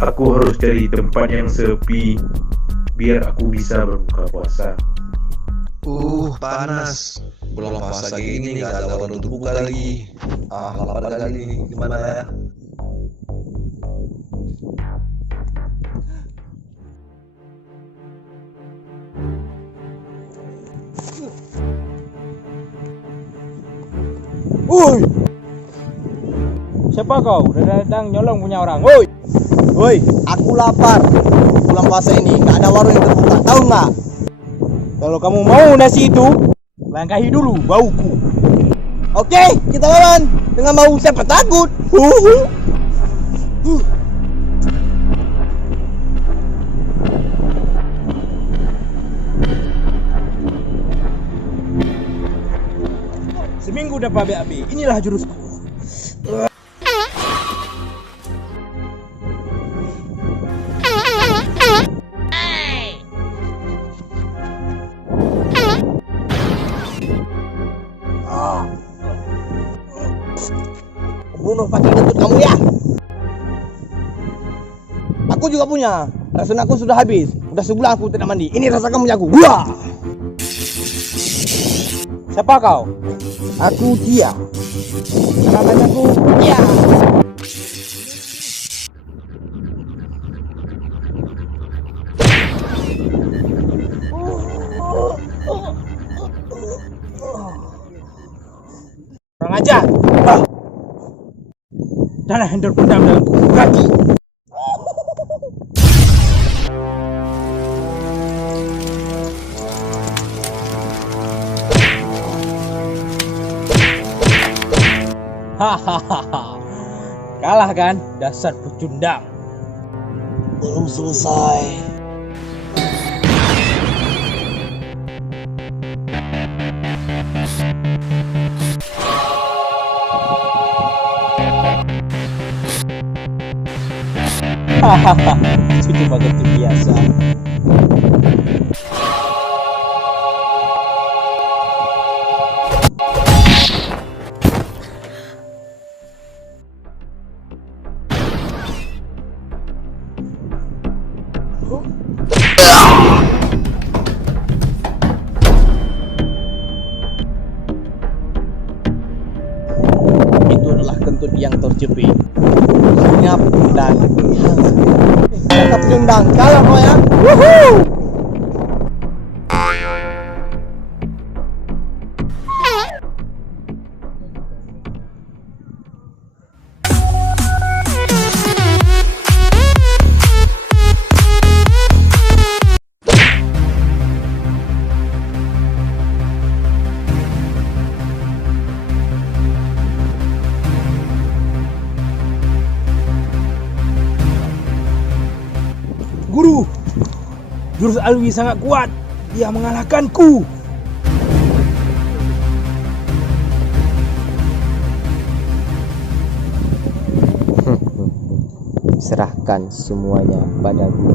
Aku harus cari tempat yang sepi biar aku bisa berbuka puasa. Panas. Bulan puasa gini nggak ada warung untuk buka lagi. Lapar kali ini. Gimana ya? Woi, siapa kau? Udah datang nyolong punya orang. Woi, aku lapar. Bulan puasa ini nggak ada warung yang terbuka. Tahu nggak? Kalau kamu mau nasi itu, langkahi dulu bauku. Oke, kita lawan. Dengan bau siapa takut? Seminggu dapat BAB. Inilah jurusku. Bunuh pakai kentut kamu ya. Aku juga punya. Racun aku sudah habis. Udah sebulan aku tidak mandi. Ini rasakan punya aku. Wah. Siapa kau? Aku dia. Namanya aku dia. Kurang ajar. Darah yang terpendam dalam kuku kaki. Hahaha. Kalah kan? Dasar pecundang. Belum selesai. Hahaha, itu cuma kentut biasa. Itu adalah kentut yang terjepit. Senyap dan tetap undang kalah kau ya. Wuhuu. Guru, jurus Alwi sangat kuat. Dia mengalahkanku. Serahkan semuanya padaku.